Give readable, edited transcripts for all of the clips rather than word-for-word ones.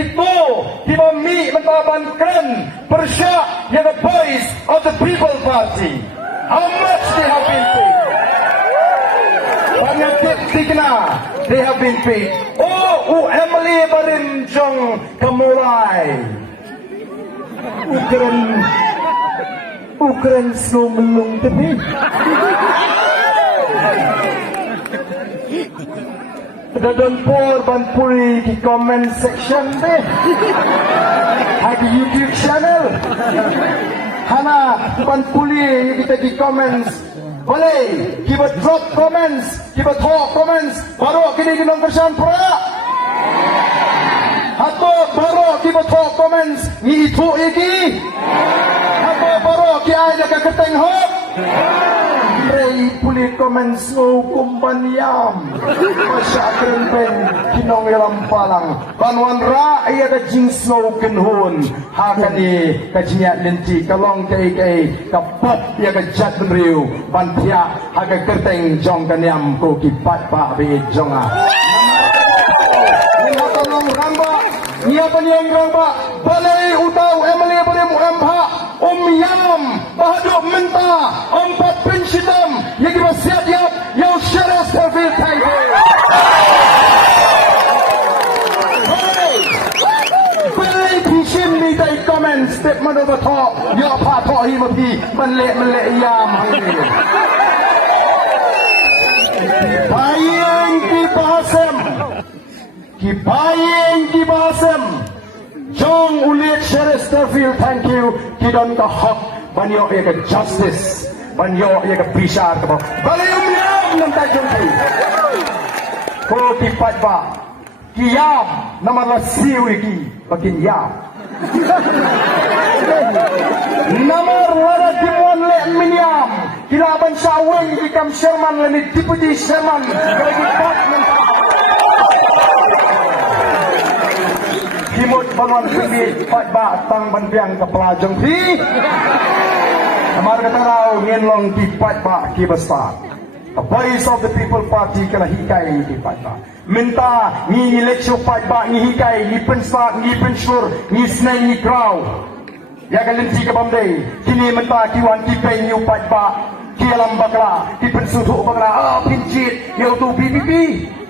itu kita mi mentaban keren Persya yang the voice of the people party. How much they have been paid? Banyak tikna they have been paid. Oh, Emily barin jong kamulai. Ukran snow melung tapi. Dadon por banpuri di comment section deh. Di YouTube channel. Hana banpuri kita di comments. Boleh kita drop comments, kita talk comments. Baru kita ginong version pura. Atau baru kita talk comments ni itu iki. Atau baru kita ada keteng hok. Ray puli comments ngo kumbanyam. Masyakren pen kinong ilang palang. Banwan ra iya ka jing snow kenhun. Hakani ka jinya linti kalong kay kapot iya ka jat benriu. Bantia haga kerteng jong kanyam ko kipat pa bi jonga. Ni tolong ramba. Nia paniang ramba. Balai utau Emily beri muamha. Yam bahaduk mentah empat pensitam yang siap yang syarah servil title. Boleh pisim ni dari komen statement over top. Ya patah himapi melek yam. Kibayang ki bahasam. Jong ulit Sheriff Sterfield, thank you. Kidon ka hak, banyo ya ka justice, banyo ya ka pisar ka ba. Balayong niyam ng tajong kayo. Ko kipat ba, kiyam na malasiw iki, bagin yam. Namar wala dimuan le minyam, kilaban sa aweng ikam Sherman, lamit Deputy Sherman, kaya department. Himut banwan pimit ba tang banbiang kepala jengpi. Amar kata rau ngenlong kipat ba kibasta. The voice of the people party kala hikai kipat ba. Minta ni election pat ba ni hikai ni pensa ni pensur ni snai ni crowd. Ya kalinti ka bamdai. Kini minta kiwan kipai ni pat ba. Kialam bakla ki pensutu bakla pinjit yo tu PPP.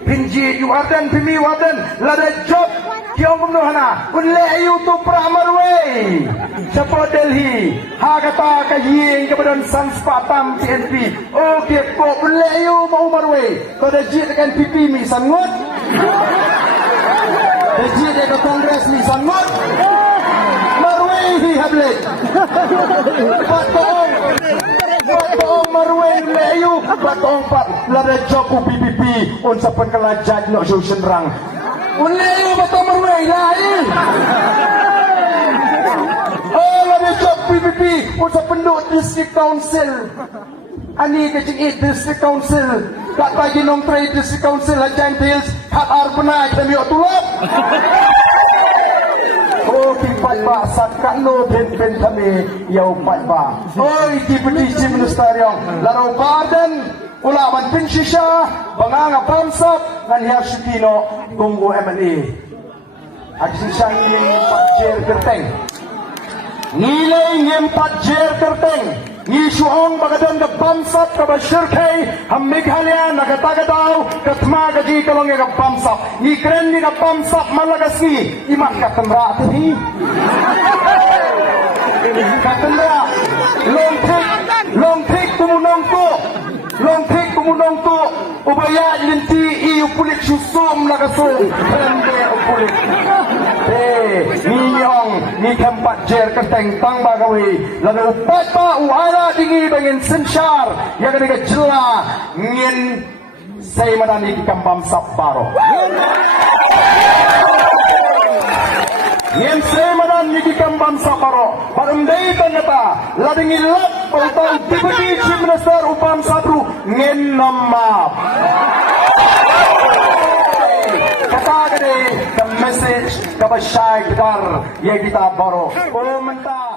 Pinjit you ardan pimi wadan lada job. Kiyong kumnuhana, kunle ayu tu pramarway sa Delhi, hagata kaying kemudian Sanspatam TNP. Okay po, kunle ayu maumarway. Kada jit kan PP mi sangot. Jit ka Congress mi sangot. Marway hi hablet. Patong marway le ayu, patong pat lada joku PPP unsa penkelajat no solution rang. Unleo batang marway lain. Oh, lalu job PPP usah penduk district council. Ani kecing district council. Tak bagi nong trade district council Hajan Hills hak arbena kita miok tulap. Oh, kipat ba satkan no ben kami yau pat ba. Oh, Deputy Chief Minister yang lalu badan ulaman pinsisya, banganga pamsap, nganhiyar sitino, tunggu MNE. Agsisang ngin patjer kerteng. Nilay ngin patjer kerteng. Ngisuong bagadon ka pamsap, kabasyirkay, hamighalya, nagatagadaw, katma gaji kalong ka pamsap. Ngikren ni ka pamsap, malagas ni, imak katamra ati. Katamra, long take, tumunong to. Long take kumunong to ubaya linti iu pulik susum nakasum pende upulik niyong ni tempat jer keteng tang bagawi lalu upat pa uara dingi bangin sensyar yang ketiga jela ngin say manani di kambam saparo ngin say manani di kambam saparo parumday tanata lading ilap pautang Deputy Chief Minister upam sabru ngin namap kata gede the message kabasyay gedar ya kita baro komentar